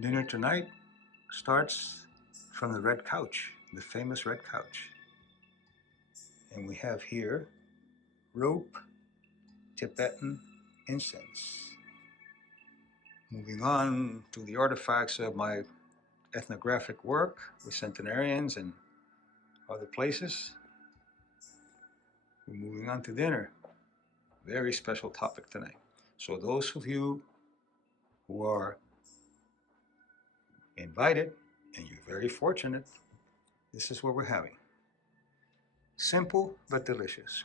Dinner tonight starts from the red couch, the famous red couch. And we have here rope Tibetan incense. Moving on to the artifacts of my ethnographic work with centenarians and other places. We're moving on to dinner. Very special topic tonight. So those of you who are invited, and you're very fortunate, this is what we're having. Simple but delicious.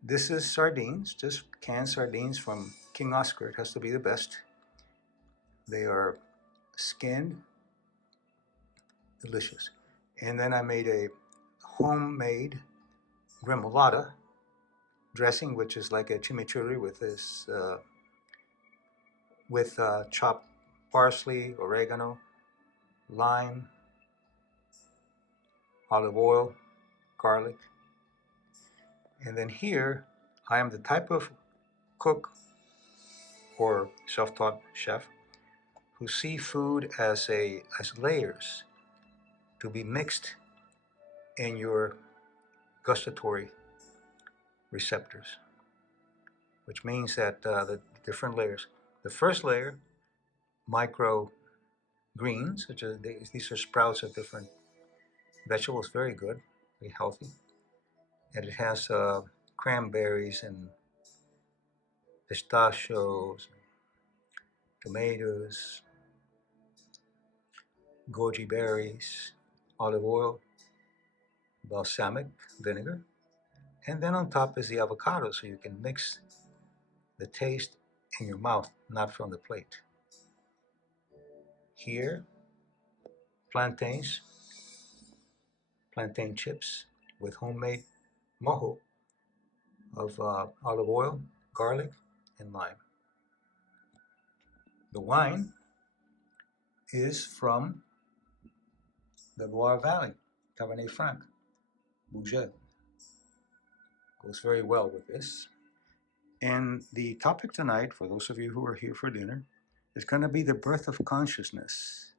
This is sardines, just canned sardines from King Oscar. It has to be the best. They are skinned, delicious. And then I made a homemade remoulade dressing, which is like a chimichurri with this, chopped parsley, oregano, lime, olive oil, garlic. And then here, I am the type of cook or self-taught chef who see food as layers to be mixed in your gustatory receptors, which means that the different layers. The first layer, micro greens, which are these are sprouts of different vegetables, very good, very healthy. And it has cranberries and pistachios, tomatoes, goji berries, olive oil, balsamic vinegar, and then on top is the avocado, so you can mix the taste in your mouth, not from the plate. Here, plantain chips with homemade mojo of olive oil, garlic, and lime. The wine is from the Loire Valley, Cabernet Franc, Bouget. Goes very well with this. And the topic tonight, for those of you who are here for dinner, is going to be the birth of consciousness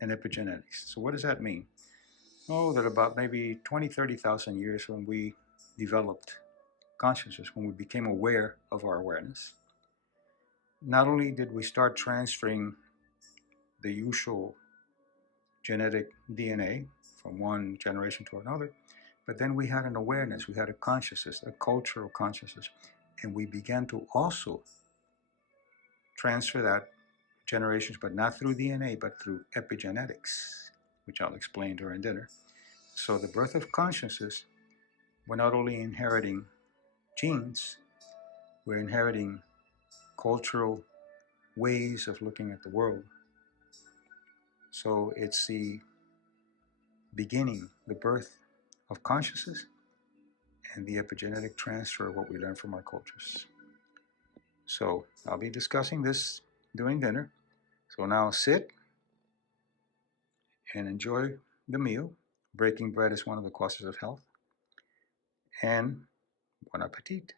and epigenetics. So what does that mean? Oh, that about maybe 20, 30,000 years when we developed consciousness, when we became aware of our awareness, not only did we start transferring the usual genetic DNA from one generation to another, but then we had an awareness, we had a consciousness, a cultural consciousness, and we began to also transfer that generations, but not through DNA, but through epigenetics, which I'll explain during dinner. So the birth of consciousness, we're not only inheriting genes, we're inheriting cultural ways of looking at the world. So it's the beginning, the birth of consciousness and the epigenetic transfer of what we learn from our cultures. So I'll be discussing this during dinner. So now sit and enjoy the meal. Breaking bread is one of the causes of health. And bon appetit.